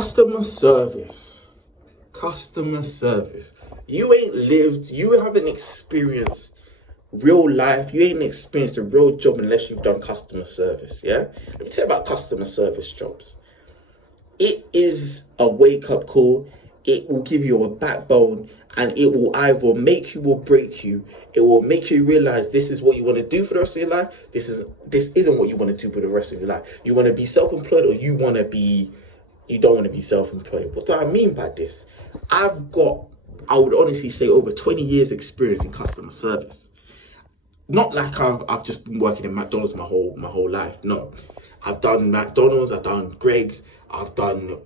Customer service. Customer service. You ain't lived, you haven't experienced real life, you ain't experienced a real job unless you've done customer service, yeah? Let me tell you about customer service jobs. It is a wake-up call. It will give you a backbone, and it will either make you or break you. It will make you realize this is what you want to do for the rest of your life. This isn't what you want to do for the rest of your life. You want to be self-employed, or you don't want to be self-employed. What do I mean by this? I would honestly say, over 20 years experience in customer service. Not like I've just been working in McDonald's my whole life. No, I've done McDonald's, I've done Greggs, I've done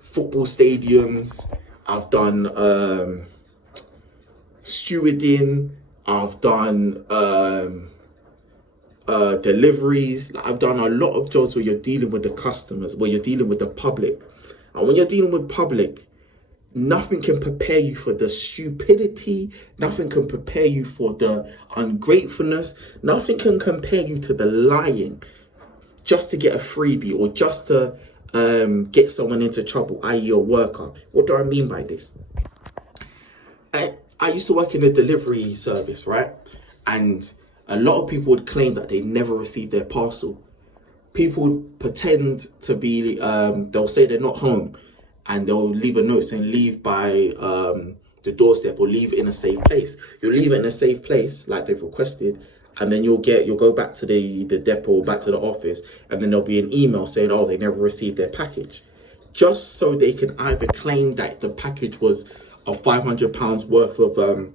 football stadiums, I've done stewarding, I've done deliveries. I've done a lot of jobs where you're dealing with the customers, where you're dealing with the public. And when you're dealing with public, nothing can prepare you for the stupidity. Nothing can prepare you for the ungratefulness. Nothing can compare you to the lying just to get a freebie, or just to get someone into trouble, i.e. your worker. What do I mean by this? I used to work in a delivery service, right? And a lot of people would claim that they never received their parcel. People would pretend to be, they'll say they're not home, and they'll leave a note saying leave by the doorstep, or leave in a safe place. You'll leave it in a safe place like they've requested, and then you'll go back to the depot, back to the office, and then there'll be an email saying, oh, they never received their package. Just so they can either claim that the package was of £500 worth of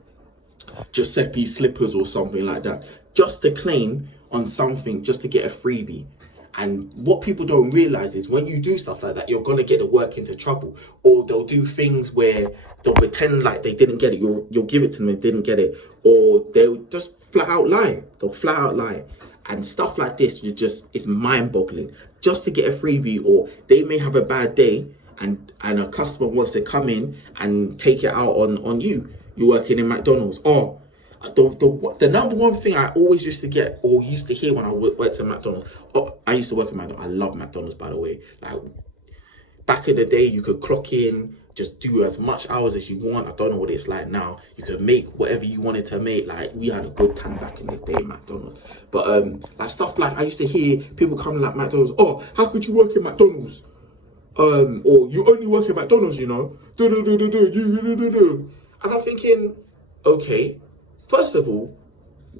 Giuseppe slippers or something like that. Just to claim on something, just to get a freebie. And what people don't realize is when you do stuff like that, you're going to get the work into trouble. Or they'll do things where they'll pretend like they didn't get it. You'll give it to them, they didn't get it. Or they'll just flat out lie. And stuff like this, it's mind-boggling. Just to get a freebie, or they may have a bad day and a customer wants to come in and take it out on you. You're working in McDonald's. Oh, the number one thing I always used to get, or used to hear when I worked at McDonald's. Oh, I used to work at McDonald's. I love McDonald's, by the way. Like, back in the day, you could clock in, just do as much hours as you want. I don't know what it's like now. You could make whatever you wanted to make. Like, we had a good time back in the day at McDonald's. But like stuff like, I used to hear people coming like McDonald's. Oh, how could you work in McDonald's? Or you only work at McDonald's, you know? And I'm thinking, okay. First of all,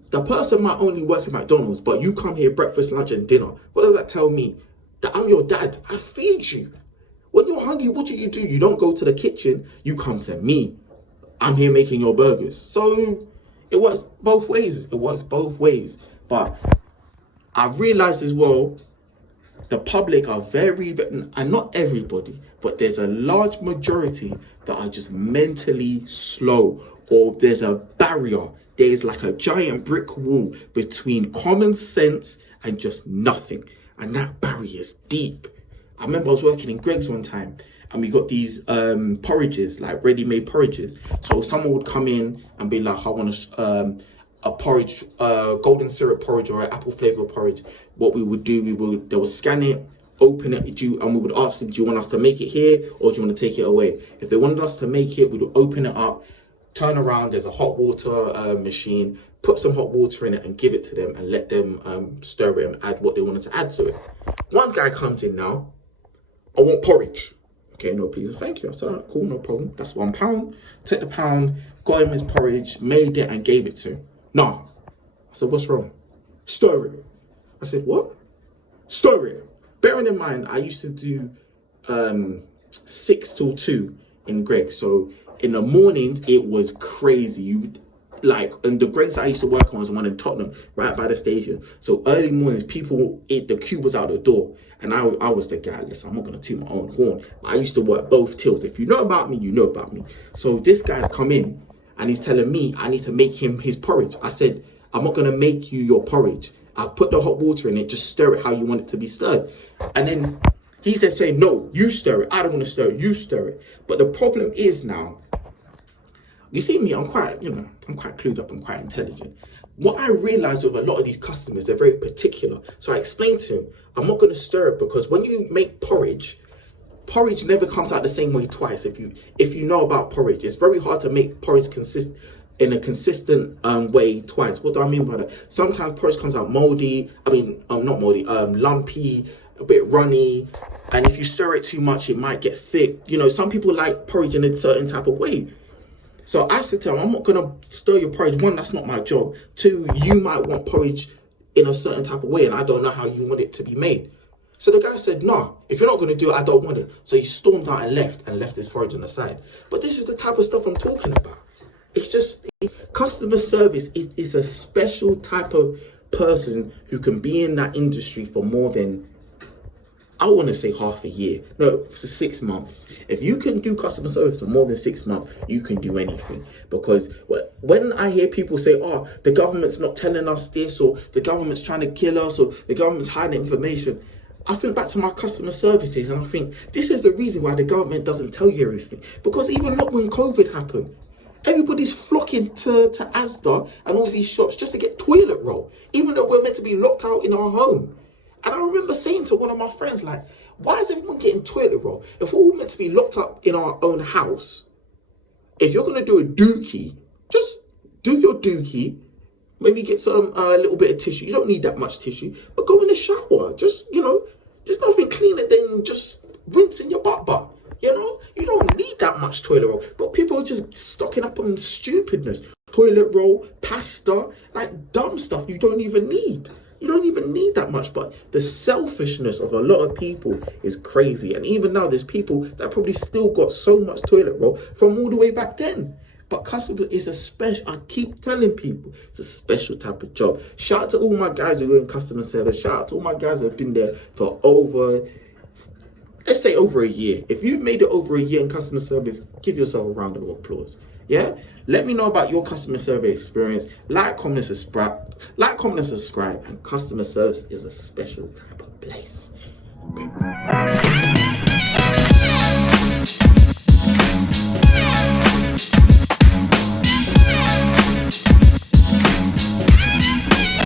the person might only work at McDonald's, but you come here breakfast, lunch, and dinner. What does that tell me? That I'm your dad. I feed you. When you're hungry, what do? You don't go to the kitchen. You come to me. I'm here making your burgers. So it works both ways. But I've realized as well, the public are and not everybody, but there's a large majority that are just mentally slow, or there's a barrier. There's like a giant brick wall between common sense and just nothing. And that barrier is deep. I remember I was working in Greggs one time, and we got these porridges, like ready-made porridges. So someone would come in and be like, I want a porridge, golden syrup porridge, or an apple flavor porridge. What we would do, they would scan it, open it, and we would ask them, do you want us to make it here, or do you want to take it away? If they wanted us to make it, we would open it up, turn around, there's a hot water machine, put some hot water in it and give it to them, and let them stir it and add what they wanted to add to it. One guy comes in now, I want porridge. Okay, no, please, thank you. I said, all right, cool, no problem. That's £1. Took the pound, got him his porridge, made it, and gave it to him. No. I said, what's wrong? Stir it. I said, what? Stir it. Bearing in mind, I used to do 6 till 2 in Greggs. So in the mornings, it was crazy. And the Greggs I used to work on was one in Tottenham, right by the station. So early mornings, the queue was out the door. And I was the guy, listen, I'm not going to toot my own horn. But I used to work both tills. If you know about me, you know about me. So this guy's come in, and he's telling me I need to make him his porridge. I said, I'm not going to make you your porridge. I'll put the hot water in it, just stir it how you want it to be stirred. And then he's there saying, no, you stir it. I don't want to stir it, you stir it. But the problem is now, you see me, I'm quite clued up, I'm quite intelligent. What I realized with a lot of these customers, they're very particular. So I explained to him, I'm not going to stir it, because when you make porridge, porridge never comes out the same way twice. If you know about porridge, it's very hard to make porridge in a consistent way twice. What do I mean by that? Sometimes porridge comes out moldy. I mean, not moldy, lumpy, a bit runny. And if you stir it too much, it might get thick. You know, some people like porridge in a certain type of way. So I said to him, I'm not going to stir your porridge. One, that's not my job. Two, you might want porridge in a certain type of way, and I don't know how you want it to be made. So the guy said, no, if you're not going to do it, I don't want it. So he stormed out and left his porridge on the side. But this is the type of stuff I'm talking about. It's just, customer service is a special type of person who can be in that industry for more than, I want to say half a year. No, for 6 months. If you can do customer service for more than 6 months, you can do anything. Because when I hear people say, oh, the government's not telling us this, or the government's trying to kill us, or the government's hiding information, I think back to my customer service days and I think this is the reason why the government doesn't tell you everything. Because even look, when COVID happened, everybody's flocking to Asda and all these shops just to get toilet roll, even though we're meant to be locked out in our home. And I remember saying to one of my friends, like, why is everyone getting toilet roll? If we're all meant to be locked up in our own house, if you're going to do a dookie, just do your dookie. Maybe get some a little bit of tissue. You don't need that much tissue, but go in the shower. Just, there's nothing cleaner than just rinsing your butt. You don't need that much toilet roll. But people are just stocking up on stupidness. Toilet roll, pasta, like dumb stuff you don't even need. You don't even need that much, but the selfishness of a lot of people is crazy. And even now, there's people that probably still got so much toilet roll from all the way back then. But customer is a special, I keep telling people, it's a special type of job. Shout out to all my guys who are in customer service. Shout out to all my guys that have been there for let's say over a year. If you've made it over a year in customer service, give yourself a round of applause. Yeah? Let me know about your customer service experience. Like, comment, subscribe. And customer service is a special type of place.